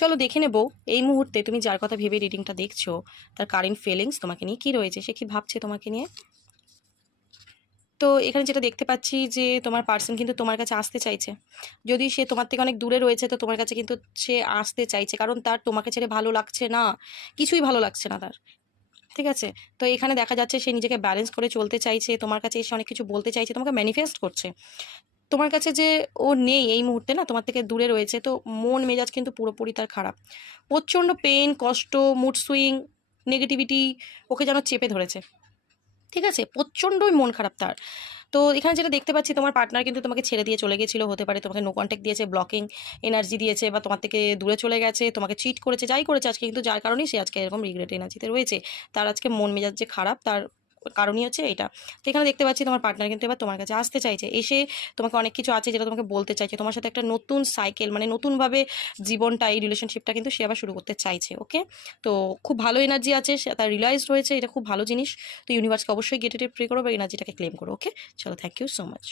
চলো দেখে নেব এই মুহূর্তে তুমি যার কথা ভেবে রিডিংটা দেখছো তার কারেন্ট ফিলিংস তোমাকে নিয়ে কী রয়েছে, সে কী ভাবছে তোমাকে নিয়ে। তো এখানে যেটা দেখতে পাচ্ছি যে তোমার পার্সন কিন্তু তোমার কাছে আসতে চাইছে। যদি সে তোমার থেকে অনেক দূরে রয়েছে তো তোমার কাছে কিন্তু সে আসতে চাইছে, কারণ তার তোমাকে ছেড়ে ভালো লাগছে না, কিছুই ভালো লাগছে না তার। ঠিক আছে? তো এখানে দেখা যাচ্ছে সে নিজেকে ব্যালেন্স করে চলতে চাইছে, তোমার কাছে এসে অনেক কিছু বলতে চাইছে, তোমাকে ম্যানিফেস্ট করছে। তোমার কাছে যে ও নেই এই মুহূর্তে, না তোমার থেকে দূরে রয়েছে, তো মন মেজাজ কিন্তু পুরোপুরি তার খারাপ। প্রচণ্ড পেন, কষ্ট, মুড সুইং, নেগেটিভিটি ওকে যেন চেপে ধরেছে। ঠিক আছে? প্রচণ্ডই মন খারাপ তার। তো এখানে যেটা দেখতে পাচ্ছি তোমার পার্টনার কিন্তু তোমাকে ছেড়ে দিয়ে চলে গেছিলো, হতে পারে তোমাকে নো কন্ট্যাক্ট দিয়েছে, ব্লকিং এনার্জি দিয়েছে, বা তোমার থেকে দূরে চলে গেছে, তোমাকে চিট করেছে, যাই করেছে আজকে, কিন্তু যার কারণেই সে আজকে এরকম রিগ্রেট এনার্জিতে রয়েছে। তার আজকে মন মেজাজ যে খারাপ তার কারণই হচ্ছে এটা। তো এখানে দেখতে পাচ্ছি তোমার পার্টনার কিন্তু এবার তোমার কাছে আসতে চাইছে, এসে তোমাকে অনেক কিছু আছে যেটা তোমাকে বলতে চাইছে, তোমার সাথে একটা নতুন সাইকেল, মানে নতুনভাবে জীবনটা, এই রিলেশনশিপটা কিন্তু সে আবার শুরু করতে চাইছে। ওকে, তো খুব ভালো এনার্জি আছে, তার রিয়েলাইজড হয়েছে, এটা খুব ভালো জিনিস। তো ইউনিভার্সকে অবশ্যই গেটে প্রে করো বা এনার্জিটাকে ক্লেম করো। ওকে, চলো, থ্যাংক ইউ সো মাচ।